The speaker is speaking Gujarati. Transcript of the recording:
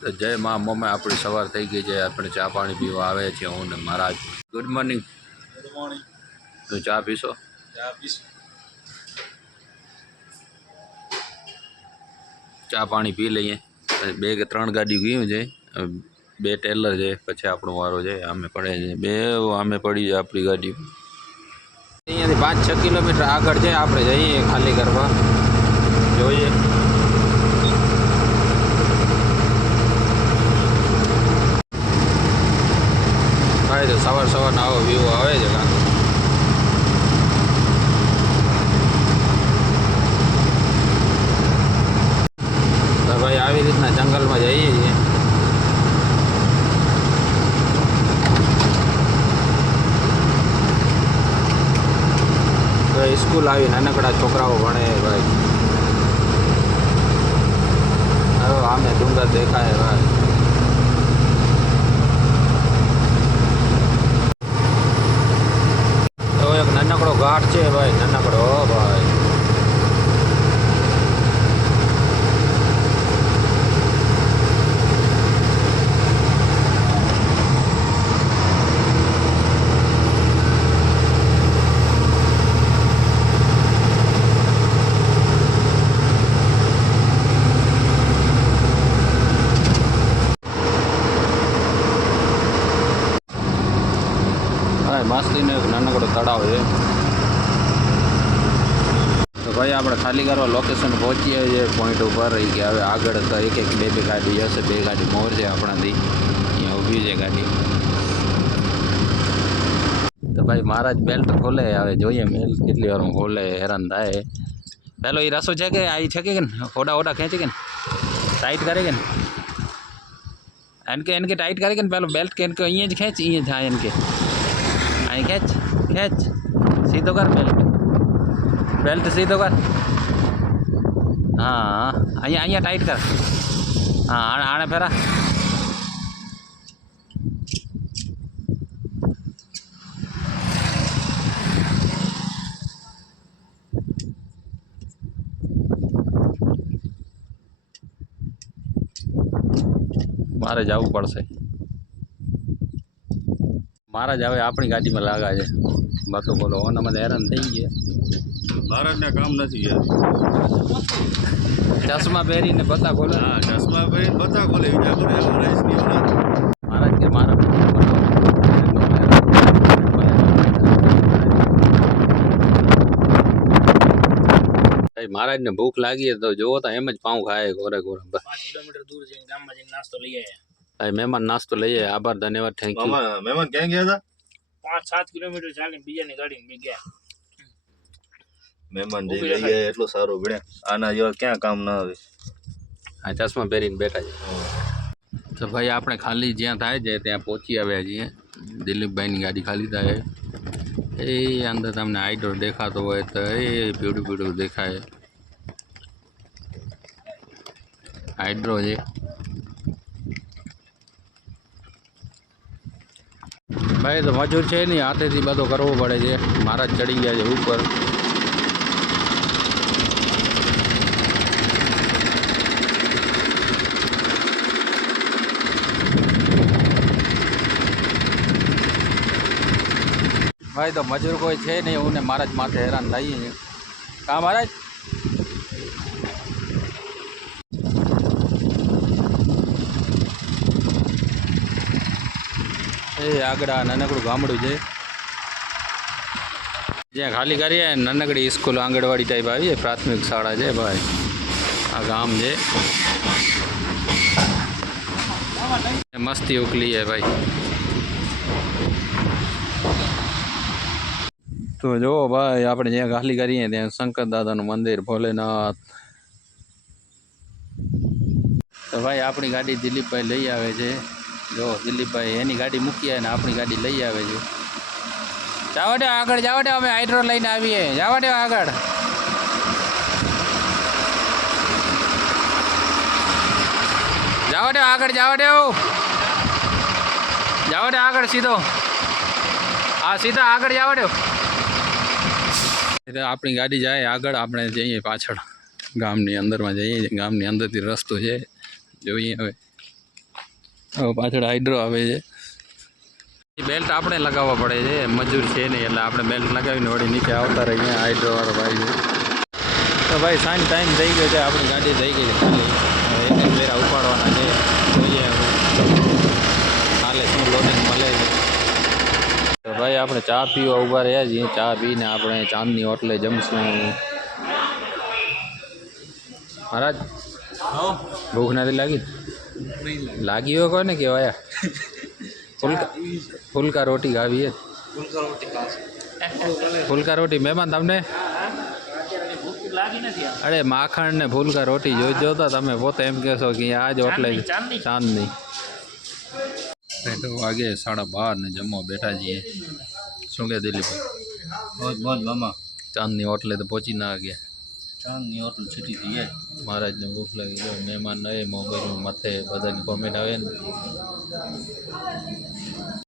તો જય મા મમ્મી આપણી સવાર થઈ ગઈ છે. આપણે ચા પાણી પીવા આવે છે. હું ને મહારાજ. ગુડ મોર્નિંગ ગુડ મોર્નિંગ તું ચા પીશો? ચા પીશું. ચા પાણી પી લઈએ. બે કે ત્રણ ગાડી ગયું છે. બે ટેલર છે. પછી આપણો વારો છે. આમે પડે છે. બે આમે પડી છે આપણી ગાડી. અહીંયાથી પાંચ છ કિલોમીટર આગળ છે. આપણે જઈએ ખાલી કરવા જોઈએ. ભાઈ તો સવાર સવારનો આવો વ્યૂ આવે છે કાં તો ભાઈ આવી રીતના જંગલમાં જઈએ છીએ તો સ્કૂલ આવી નાનકડા છોકરાઓ ભણે ભાઈ હવે આમે ડુંગર દેખાય ભાઈ ભાઈ નાનકડો હો ભાઈ હા મસ્તીનો એક નાનકડો તળાવ છે તો ભાઈ આપણે ખાલી કરવા લોકેશન પહોંચી આવ્યા છે પોઈન્ટ ઉપર રહી કે હવે આગળ તો એક એક બે બે ગાડી જશે બે ગાડી મોર છે આપણાથી અહીંયા ઊભી છે ગાડી તો ભાઈ મહારાજ બેલ્ટ ખોલે હવે જોઈએ મેલ કેટલી વાર ખોલે હેરાન થાય પેલો એ રસો છે કે આ છે કે ને ઓડા ઓડા ખેંચે કે ને ટાઈટ કરે કે ને એનકે એનકે ટાઈટ કરે કે ને પેલો બેલ્ટ કે એનકે અહીંયા જ ખેંચ અહીંયા જ હા એનકે અહીં ખેંચ ખેંચ સીધો કર બેલ્ટ બેલ્ટ સીધો કર હા અહીંયા અહીંયા ટાઈટ કર હા આણે આણે ફેરા મારે જવું પડશે મારે જ હવે આપણી ગાડીમાં લાગા છે બાતો બોલો ઓને મને હેરાન થઈ ગયા ભારતના કામ નથી યાર. ચશ્મા પહેરીને પતા ખોલે હા ચશ્મા પહેરીને બધા ખોલે બીજા પર હેલો રાઈસ મારા કે મારા મહારાજને ભૂખ લાગી તો જોવો તો એમ જ પાઉં ખાય ઘોરે ઘોરે. પાંચ કિલોમીટર દૂર જઈને ગામમાં જઈને નાસ્તો લઈ આવ્યા ભાઈ મહેમાન નાસ્તો લઈએ આભાર ધન્યવાદ. થેન્ક યુ મહેમાન ક્યાં ગયા હતા? પાંચ સાત કિલોમીટર ચાલીને બીજાની ગાડીમાં ગયા. મહેમાન જઈ ગયા એટલું સારું ભણ્યા આના જેવા ક્યાં કામ ના આવે? આ ચશ્મા પહેરીને બેઠા છે. તો ભાઈ આપણે ખાલી જ્યાં થાય છે ત્યાં પહોંચી આવ્યા છીએ. દિલીપભાઈની ગાડી ખાલી થાય એ અંદર તમને આઈડોર દેખાતો હોય તો એ પીળું પીળું દેખાય. હાઇડ્રો છે. ભાઈ તો મજૂર છે નહીં. હાથેથી બધો કરવો પડે છે. મારા જ ચડી ગયા છે ઉપર. ભાઈ તો મજૂર કોઈ છે નહીં, હું ને મારા જ માથે હેરાન થઈએ કા મહારાજ? એ આગળ આ નાનકડું ગામડું છે. જ્યાં ખાલી કરીએ, નાનકડી સ્કૂલ આંગણવાડી ટાઈપ આવી પ્રાથમિક શાળા છે ભાઈ. આ ગામ છે. મસ્તી ઉકલી છે ભાઈ. તો જો ભાઈ, આપણે જ્યાં ગાલી કરીએ ત્યાં શંકર દાદાનું મંદિર, ભોલેનાથ. તો ભાઈ, આપણી ગાડી દિલીપભાઈ લઈ આવે છે. જો દિલીપભાઈ એની ગાડી મૂકી અને આપણી ગાડી લઈ આવે છે. જાવા દે આગળ જાવા દે અમે હાઇડ્રો લઈને આવીએ. જાવા દે આગળ. જાવા દે આગળ જાવા દે જાવા આગળ, સીધો. હા, સીધા આગળ જાવા એટલે આપણી ગાડી જાય આગળ, આપણે જઈએ પાછળ. ગામની અંદરમાં જઈએ ગામની અંદરથી રસ્તો છે. જોઈએ હવે. હવે પાછળ હાઇડ્રો આવે છે. બેલ્ટ આપણે લગાવવા પડે છે. મજૂર છે નહીં, એટલે આપણે બેલ્ટ લગાવીને વળી નીચે આવતા રહીએ. હાઈડ્રોવાળો ભાઈ છે. તો ભાઈ, સાંજ ટાઈમ થઈ ગયો છે. આપણી ગાડી થઈ ગઈ છે. ખાલી. એને ઉપાડવાના છે. તો ભાઈ આપણે ચા પીવા ઊભા રહ્યા છીએ ચા પીને આપણે ચાંદની હોટલે જમશું મહારાજ ભૂખ નથી લાગી લાગી હોય કોને કહેવાય ફુલકા ફુલકા રોટી ખાવી છે ફુલકા રોટી મહેમાન તમને ભૂખ લાગી નથી આમ. અરે માખણ ને ફુલકા રોટી જોઈજો તો તમે પોતે એમ કહેશો કે આ જ હોટલે ચાંદની, ચાંદની. ચાંદની તો વાગે સાડા બાર ને જમવા બેઠા છીએ. શું કે દિલીપભાઈ મોજ મોજ મામા ચાંદની હોટલે તો પહોંચી ના ગયા. ચાંદની હોટલ છૂટી થઈ જાય. મહારાજને ભૂખ લાગી ગયો મહેમાન નવે મોબાઈલ માથે બધાની કોમેન્ટ આવે ને.